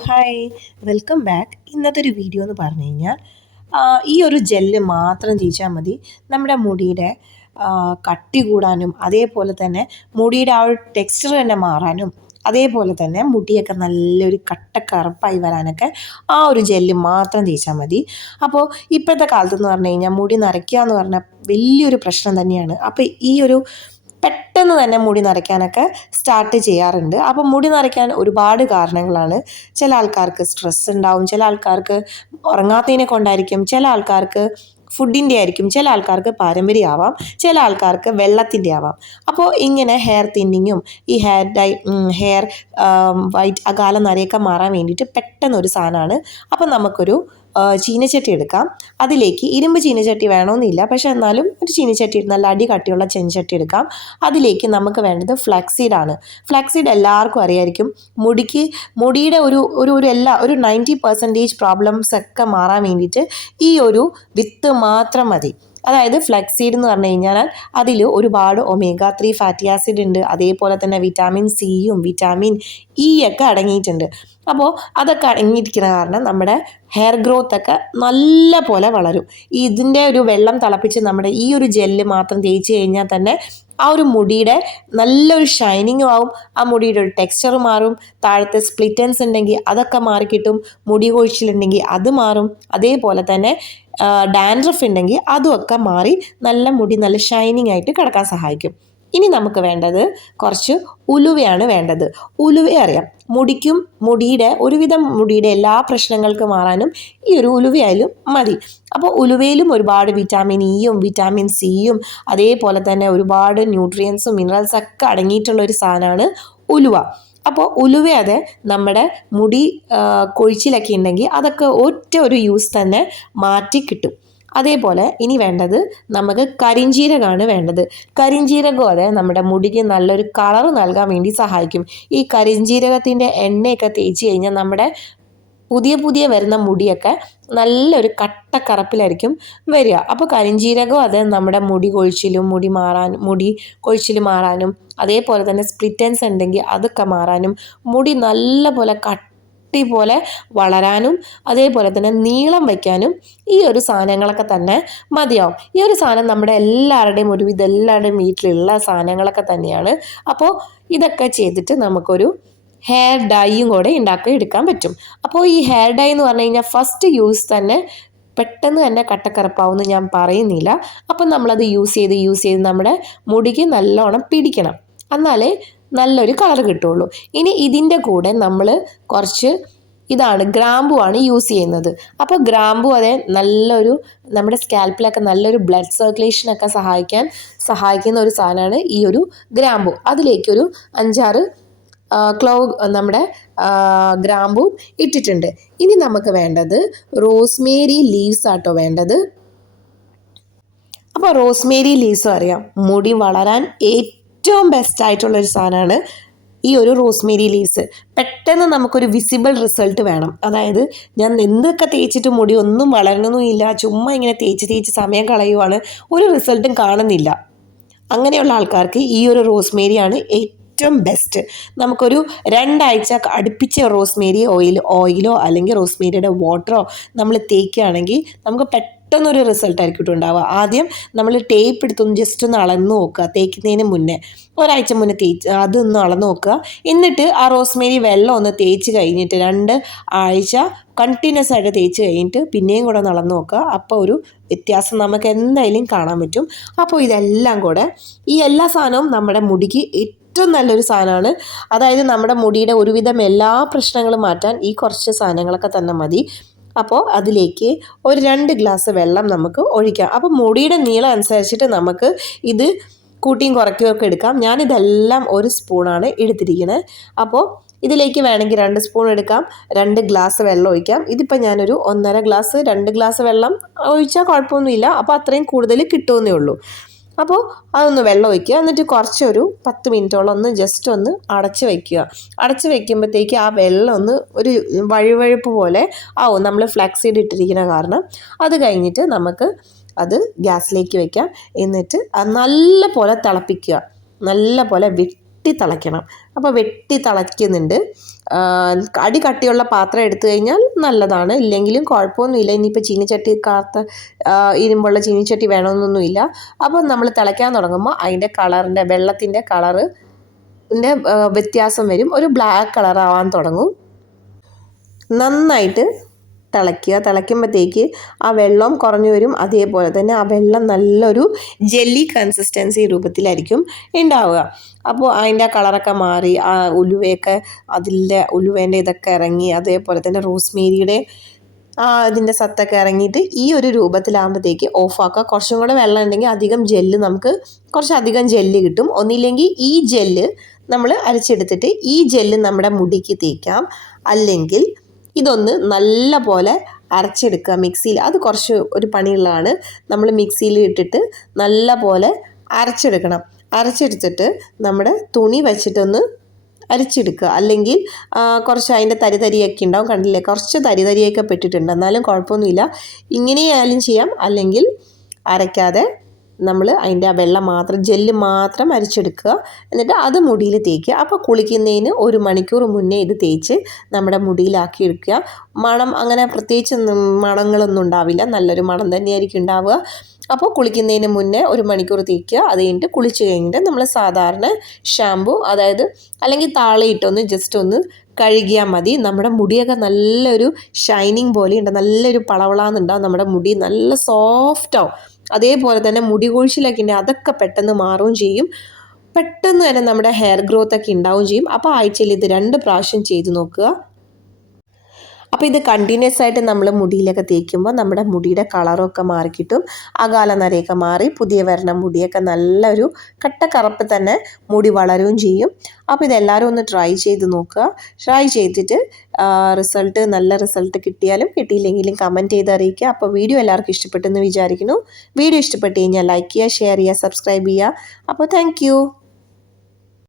Hi welcome back ഇന്നത്തെ ഒരു video എന്ന് പറഞ്ഞു കഴിഞ്ഞാൽ ഈ ഒരു ജെല്ല് മാത്രം തേച്ചാൽ മതി. നമ്മുടെ മുടിയുടെ കട്ടി കൂടാനും അതേപോലെ തന്നെ മുടിയുടെ ആ ഒരു ടെക്സ്ചർ തന്നെ മാറാനും അതേപോലെ തന്നെ മുടിയൊക്കെ നല്ലൊരു കട്ട കറുപ്പായി വരാനൊക്കെ ആ ഒരു ജെല്ല് മാത്രം തേച്ചാൽ മതി. അപ്പോൾ ഇപ്പോഴത്തെ കാലത്ത് എന്ന് പറഞ്ഞു കഴിഞ്ഞാൽ മുടി നരയ്ക്കുക എന്ന് പറഞ്ഞാൽ വലിയൊരു പ്രശ്നം തന്നെയാണ്. അപ്പോൾ ഈ ഒരു പെട്ടെന്ന് തന്നെ മുടി നരയ്ക്കാനൊക്കെ സ്റ്റാർട്ട് ചെയ്യാറുണ്ട്. അപ്പം മുടി നരയ്ക്കാൻ ഒരുപാട് കാരണങ്ങളാണ്. ചില ആൾക്കാർക്ക് സ്ട്രെസ് ഉണ്ടാവും. ചില ആൾക്കാർക്ക് ഉറങ്ങാത്തതിനെ കൊണ്ടായിരിക്കും. ചില ആൾക്കാർക്ക് ഫുഡിന്റെ ആയിരിക്കും. ചില ആൾക്കാർക്ക് പാരമ്പര്യമാവാം ചില ആൾക്കാർക്ക് വെള്ളത്തിന്റെ ആവാം. അപ്പോൾ ഇങ്ങനെ ഹെയർ തിന്നിങ്ങും ഈ ഹെയർ ഡൈ ഹെയർ വൈറ്റ് അകാല നരയൊക്കെ മാറാൻ വേണ്ടിയിട്ട് പെട്ടെന്നൊരു സാധനമാണ്. അപ്പോൾ നമുക്കൊരു ചീനച്ചട്ടി എടുക്കാം. അതിലേക്ക് ഇരുമ്പ് ചീനച്ചട്ടി വേണമെന്നില്ല. പക്ഷെ എന്നാലും ഒരു ചീനച്ചട്ടി നല്ല അടി കട്ടിയുള്ള ചെഞ്ചട്ടി എടുക്കാം. അതിലേക്ക് നമുക്ക് വേണ്ടത് ഫ്ലാക്സീഡ് ആണ്. ഫ്ലാക്സീഡ് എല്ലാവർക്കും അറിയായിരിക്കും. മുടിക്ക് മുടിയുടെ ഒരു ഒരു ഒരു എല്ലാ ഒരു നയന്റി പെർസെന്റേജ് പ്രോബ്ലംസ് ഒക്കെ മാറാൻ വേണ്ടിയിട്ട് ഈ ഒരു വിത്ത് മാത്രം മതി. അതായത് ഫ്ലെക്സീഡ് എന്ന് പറഞ്ഞു കഴിഞ്ഞാൽ അതിൽ ഒരുപാട് ഒമേഗ ത്രീ ഫാറ്റി ആസിഡ് ഉണ്ട്. അതേപോലെ തന്നെ വിറ്റാമിൻ സിയും വിറ്റാമിൻ ഇ ഒക്കെ അടങ്ങിയിട്ടുണ്ട്. അപ്പോൾ അതൊക്കെ അടങ്ങിയിരിക്കുന്ന കാരണം നമ്മുടെ ഹെയർ ഗ്രോത്ത് ഒക്കെ നല്ല പോലെ വളരും. ഇതിന്റെ ഒരു വെള്ളം തിളപ്പിച്ച് നമ്മുടെ ഈ ഒരു ജെല്ല് മാത്രം തേച്ച് കഴിഞ്ഞാൽ തന്നെ ആ ഒരു മുടിയുടെ നല്ലൊരു ഷൈനിങ്ങും ആവും. ആ മുടിയുടെ ഒരു ടെക്സ്ചർ മാറും. താഴത്തെ സ്പ്ലിറ്റൻസ് ഉണ്ടെങ്കിൽ അതൊക്കെ മാറിക്കിട്ടും. മുടി കൊഴിച്ചിലുണ്ടെങ്കിൽ അത് മാറും. അതേപോലെ തന്നെ ഡാൻഡ്രഫ് ഉണ്ടെങ്കിൽ അതുമൊക്കെ മാറി നല്ല മുടി നല്ല ഷൈനിങ് ആയിട്ട് കിടക്കാൻ സഹായിക്കും. ഇനി നമുക്ക് വേണ്ടത് കുറച്ച് ഉലുവയാണ് വേണ്ടത്. ഉലുവ അറിയാം. മുടിക്കും മുടിയുടെ ഒരുവിധം മുടിയുടെ എല്ലാ പ്രശ്നങ്ങൾക്ക് മാറാനും ഈ ഒരു ഉലുവയായാലും മതി. അപ്പോൾ ഉലുവയിലും ഒരുപാട് വിറ്റാമിൻ ഇയും വിറ്റാമിൻ സിയും അതേപോലെ തന്നെ ഒരുപാട് ന്യൂട്രിയൻസും മിനറൽസ് ഒക്കെ അടങ്ങിയിട്ടുള്ള ഒരു സാധനമാണ് ഉലുവ. അപ്പോൾ ഉലുവയത് നമ്മുടെ മുടി കൊഴിച്ചിലൊക്കെ ഉണ്ടെങ്കിൽ അതൊക്കെ ഒറ്റ ഒരു യൂസ് തന്നെ മാറ്റി കിട്ടും. അതേപോലെ ഇനി വേണ്ടത് നമുക്ക് കരിഞ്ചീരകമാണ് വേണ്ടത്. കരിഞ്ചീരകം അതെ നമ്മുടെ മുടിക്ക് നല്ലൊരു കളർ നൽകാൻ വേണ്ടി സഹായിക്കും. ഈ കരിഞ്ചീരകത്തിന്റെ എണ്ണയൊക്കെ തേച്ച് കഴിഞ്ഞാൽ നമ്മുടെ പുതിയ പുതിയ വരുന്ന മുടിയൊക്കെ നല്ലൊരു കട്ട കട്ടക്കറപ്പിലായിരിക്കും വരിക. അപ്പോൾ കരിഞ്ചീരകം അത് നമ്മുടെ മുടി കൊഴിച്ചിലും മുടി മാറാനും മുടി കൊഴിച്ചിൽ മാറാനും അതേപോലെ തന്നെ സ്പ്ലിറ്റൻസ് ഉണ്ടെങ്കിൽ അതൊക്കെ മാറാനും മുടി നല്ല പോലെ കട്ടി പോലെ വളരാനും അതേപോലെ തന്നെ നീളം വയ്ക്കാനും ഈ ഒരു സാധനങ്ങളൊക്കെ തന്നെ മതിയാവും. ഈ ഒരു സാധനം നമ്മുടെ എല്ലാവരുടെയും ഒരുവിധം എല്ലാവരുടെയും വീട്ടിലുള്ള സാധനങ്ങളൊക്കെ തന്നെയാണ്. അപ്പോൾ ഇതൊക്കെ ചെയ്തിട്ട് നമുക്കൊരു ഹെയർ ഡൈയും കൂടെ ഉണ്ടാക്കി എടുക്കാൻ പറ്റും. അപ്പോൾ ഈ ഹെയർ ഡൈ എന്ന് പറഞ്ഞു കഴിഞ്ഞാൽ ഫസ്റ്റ് യൂസ് തന്നെ പെട്ടെന്ന് തന്നെ കട്ടക്കറപ്പാവുമെന്ന് ഞാൻ പറയുന്നില്ല. അപ്പം നമ്മളത് യൂസ് ചെയ്ത് യൂസ് ചെയ്ത് നമ്മുടെ മുടിക്ക് നല്ലോണം പിടിക്കണം. എന്നാലേ നല്ലൊരു കളർ കിട്ടുള്ളൂ. ഇനി ഇതിന്റെ കൂടെ നമ്മൾ കുറച്ച് ഇതാണ് ഗ്രാമ്പു ആണ് യൂസ് ചെയ്യുന്നത്. അപ്പോൾ ഗ്രാമ്പു അതെ നല്ലൊരു നമ്മുടെ സ്കാൽപ്പിലൊക്കെ നല്ലൊരു ബ്ലഡ് സർക്കുലേഷനൊക്കെ സഹായിക്കാൻ സഹായിക്കുന്ന ഒരു സാധനമാണ് ഈ ഒരു ഗ്രാമ്പു. അതിലേക്കൊരു അഞ്ചാറ് ക്ലോ നമ്മുടെ ഗ്രാമ്പു ഇട്ടിട്ടുണ്ട്. ഇനി നമുക്ക് വേണ്ടത് റോസ്മേരി ലീവ്സ് ആട്ടോ വേണ്ടത്. അപ്പോൾ റോസ്മേരി ലീവ്സും അറിയാം. മുടി വളരാൻ ഏറ്റവും ബെസ്റ്റ് ആയിട്ടുള്ളൊരു സാധനമാണ് ഈ ഒരു റോസ്മേരി ലീവ്സ് പെട്ടെന്ന് നമുക്കൊരു വിസിബിൾ റിസൾട്ട് വേണം. അതായത് ഞാൻ എന്തൊക്കെ തേച്ചിട്ട് മുടി ഒന്നും വളരണമൊന്നുമില്ല ചുമ്മാ ഇങ്ങനെ തേച്ച് തേച്ച് സമയം കളയുവാണ് ഒരു റിസൾട്ടും കാണുന്നില്ല. അങ്ങനെയുള്ള ആൾക്കാർക്ക് ഈ ഒരു റോസ്മേരിയാണ് ഏറ്റവും ഏറ്റവും ബെസ്റ്റ് നമുക്കൊരു രണ്ടാഴ്ച അടുപ്പിച്ച റോസ്മേരി ഓയിൽ ഓയിലോ അല്ലെങ്കിൽ റോസ്മേരിയുടെ വാട്ടറോ നമ്മൾ തേക്കുകയാണെങ്കിൽ നമുക്ക് പെട്ടെന്നൊരു റിസൾട്ട് ആയിരിക്കും ഉണ്ടാവുക. ആദ്യം നമ്മൾ ടേപ്പ് എടുത്തൊന്ന് ജസ്റ്റ് ഒന്ന് അളന്ന് നോക്കുക. തേക്കുന്നതിന് മുന്നേ. ഒരാഴ്ച മുന്നേ തേച്ച് അതൊന്ന് അളന്ന് നോക്കുക. എന്നിട്ട് ആ റോസ്മേരി വെള്ളം ഒന്ന് തേച്ച് കഴിഞ്ഞിട്ട് രണ്ട് ആഴ്ച കണ്ടിന്യൂസ് ആയിട്ട് തേച്ച് കഴിഞ്ഞിട്ട് പിന്നെയും കൂടെ നടന്ന് നോക്കുക. അപ്പോൾ ഒരു വ്യത്യാസം നമുക്ക് എന്തായാലും കാണാൻ പറ്റും. അപ്പോൾ ഇതെല്ലാം കൂടെ ഈ എല്ലാ സാധനവും നമ്മുടെ മുടിക്ക് ഏറ്റവും നല്ലൊരു സാധനമാണ്. അതായത് നമ്മുടെ മുടിയുടെ ഒരുവിധം എല്ലാ പ്രശ്നങ്ങളും മാറ്റാൻ ഈ കുറച്ച് സാധനങ്ങളൊക്കെ തന്നെ മതി. അപ്പോൾ അതിലേക്ക് ഒരു രണ്ട് ഗ്ലാസ് വെള്ളം നമുക്ക് ഒഴിക്കാം. അപ്പോൾ മുടിയുടെ നീളം അനുസരിച്ചിട്ട് നമുക്ക് ഇത് കൂട്ടിയും കുറയ്ക്കുകയൊക്കെ എടുക്കാം. ഞാനിതെല്ലാം ഒരു സ്പൂണാണ് എടുത്തിരിക്കുന്നത് അപ്പോൾ ഇതിലേക്ക് വേണമെങ്കിൽ രണ്ട് സ്പൂൺ എടുക്കാം. രണ്ട് ഗ്ലാസ് വെള്ളം ഒഴിക്കാം. ഇതിപ്പോൾ ഞാനൊരു ഒന്നര ഗ്ലാസ് രണ്ട് ഗ്ലാസ് വെള്ളം ഒഴിച്ചാൽ കുഴപ്പമൊന്നുമില്ല. അപ്പോൾ അത്രയും കൂടുതൽ കിട്ടുമെന്നേ ഉള്ളൂ. അപ്പോൾ അതൊന്ന് വെള്ളം ഒഴിക്കുക. എന്നിട്ട് കുറച്ചൊരു പത്ത് മിനിറ്റോളം ഒന്ന് ജസ്റ്റ് ഒന്ന് അടച്ച് വയ്ക്കുക അടച്ച് വയ്ക്കുമ്പോഴത്തേക്ക് ആ വെള്ളം ഒന്ന് ഒരു വഴുവഴുപ്പ് പോലെ ആവും. നമ്മൾ ഫ്ലാക്സീഡ് ഇട്ടിരിക്കുന്ന കാരണം. അത് കഴിഞ്ഞിട്ട് നമുക്ക് അത് ഗ്യാസിലേക്ക് വയ്ക്കാം എന്നിട്ട് അത് നല്ല പോലെ തിളപ്പിക്കുക. നല്ല പോലെ വെട്ടി തിളയ്ക്കണം അപ്പോൾ വെട്ടി തിളയ്ക്കുന്നുണ്ട് അടി കട്ടിയുള്ള പാത്രം എടുത്തു കഴിഞ്ഞാൽ നല്ലതാണ്. ഇല്ലെങ്കിലും കുഴപ്പമൊന്നുമില്ല. ഇനിയിപ്പോൾ ചീനിച്ചട്ടി കാർത്ത ഇരുമ്പുള്ള ചീനിച്ചട്ടി വേണമെന്നൊന്നുമില്ല. അപ്പോൾ നമ്മൾ തിളയ്ക്കാൻ തുടങ്ങുമ്പോൾ അതിന്റെ കളറിന്റെ വെള്ളത്തിന്റെ കളറ് വ്യത്യാസം വരും. ഒരു ബ്ലാക്ക് കളർ ആവാൻ തുടങ്ങും. നന്നായിട്ട് തിളയ്ക്കുക. തിളയ്ക്കുമ്പോഴത്തേക്ക് ആ വെള്ളം കുറഞ്ഞു വരും. അതേപോലെ തന്നെ ആ വെള്ളം നല്ലൊരു ജെല്ലി കൺസിസ്റ്റൻസി രൂപത്തിലായിരിക്കും ഉണ്ടാവുക. അപ്പോൾ അതിന്റെ കളറൊക്കെ മാറി ആ ഉലുവയൊക്കെ അതിന്റെ ഉലുവേന്റെ ഇതൊക്കെ ഇറങ്ങി അതേപോലെ തന്നെ റോസ്മേരിയുടെ ആ ഇതിന്റെ സത്തൊക്കെ ഇറങ്ങിയിട്ട് ഈ ഒരു രൂപത്തിലാകുമ്പോഴത്തേക്ക് ഓഫാക്കുക കുറച്ചും കൂടെ വെള്ളം ഉണ്ടെങ്കിൽ അധികം ജെല്ല് നമുക്ക് കുറച്ചധികം ജെല്ല് കിട്ടും. ഒന്നില്ലെങ്കിൽ ഈ ജെല്ല് നമ്മൾ അരച്ചെടുത്തിട്ട് ഈ ജെല്ല് നമ്മുടെ മുടിക്ക് തേക്കാം. അല്ലെങ്കിൽ ഇതൊന്ന് നല്ല പോലെ അരച്ചെടുക്കുക മിക്സിയിൽ. അത് കുറച്ച് ഒരു പണിയുള്ളതാണ്. നമ്മൾ മിക്സിയിൽ ഇട്ടിട്ട് നല്ല പോലെ അരച്ചെടുക്കണം. അരച്ചെടുത്തിട്ട് നമ്മുടെ തുണി വെച്ചിട്ടൊന്ന് അരിച്ചെടുക്കുക. അല്ലെങ്കിൽ കുറച്ച് അതിന്റെ തരി തരിയൊക്കെ ഉണ്ടാവും കണ്ടില്ലേ? കുറച്ച് തരി തരിയൊക്കെ പെട്ടിട്ടുണ്ട്. എന്നാലും കുഴപ്പമൊന്നുമില്ല. ഇങ്ങനെയായാലും ചെയ്യാം. അല്ലെങ്കിൽ അരയ്ക്കാതെ നമ്മൾ അതിന്റെ ആ വെള്ളം മാത്രം ജെല്ല് മാത്രം അരിച്ചെടുക്കുക. എന്നിട്ട് അത് മുടിയിൽ തേക്കുക. അപ്പോൾ കുളിക്കുന്നതിന് ഒരു മണിക്കൂർ മുന്നേ ഇത് തേച്ച് നമ്മുടെ മുടിയിലാക്കി എടുക്കുക. മണം അങ്ങനെ പ്രത്യേകിച്ച് മണങ്ങളൊന്നും ഉണ്ടാവില്ല. നല്ലൊരു മണം തന്നെയായിരിക്കും ഉണ്ടാവുക. അപ്പോൾ കുളിക്കുന്നതിന് മുന്നേ ഒരു മണിക്കൂർ തേക്കുക. അത് കഴിഞ്ഞിട്ട് കുളിച്ച് കഴിഞ്ഞിട്ട് നമ്മൾ സാധാരണ ഷാമ്പു അതായത് അല്ലെങ്കിൽ താളയിട്ടൊന്ന് ജസ്റ്റ് ഒന്ന് കഴുകിയാൽ മതി. നമ്മുടെ മുടിയൊക്കെ നല്ലൊരു ഷൈനിങ് പോലെ ഉണ്ട് നല്ലൊരു പളവളാന്നുണ്ടാവും. നമ്മുടെ മുടി നല്ല സോഫ്റ്റ് ആവും. അതേപോലെ തന്നെ മുടി കൊഴിച്ചിലൊക്കെ ഉണ്ട് അതൊക്കെ പെട്ടെന്ന് മാറുകയും ചെയ്യും. പെട്ടെന്ന് തന്നെ നമ്മുടെ ഹെയർ ഗ്രോത്ത് ഒക്കെ ഉണ്ടാവുകയും ചെയ്യും. അപ്പോൾ ആഴ്ചയിൽ ഇത് രണ്ട് പ്രാവശ്യം ചെയ്ത് നോക്കുക. അപ്പോൾ ഇത് കണ്ടിന്യൂസ് ആയിട്ട് നമ്മൾ മുടിയിലൊക്കെ തേക്കുമ്പോൾ നമ്മുടെ മുടിയുടെ കളറൊക്കെ മാറിക്കിട്ടും. അകാല നരയൊക്കെ മാറി പുതിയ വരണ മുടിയൊക്കെ നല്ലൊരു കട്ട കറുപ്പ് തന്നെ മുടി വളരുകയും ചെയ്യും. അപ്പോൾ ഇതെല്ലാവരും ഒന്ന് ട്രൈ ചെയ്ത് നോക്കുക. ട്രൈ ചെയ്തിട്ട് റിസൾട്ട് നല്ല റിസൾട്ട് കിട്ടിയാലും കിട്ടിയില്ലെങ്കിലും കമന്റ് ചെയ്ത് അറിയിക്കുക. അപ്പോൾ വീഡിയോ എല്ലാവർക്കും ഇഷ്ടപ്പെട്ടെന്ന് വിചാരിക്കുന്നു. വീഡിയോ ഇഷ്ടപ്പെട്ട് കഴിഞ്ഞാൽ ലൈക്ക് ചെയ്യുക ഷെയർ ചെയ്യുക സബ്സ്ക്രൈബ് ചെയ്യുക. അപ്പോൾ താങ്ക്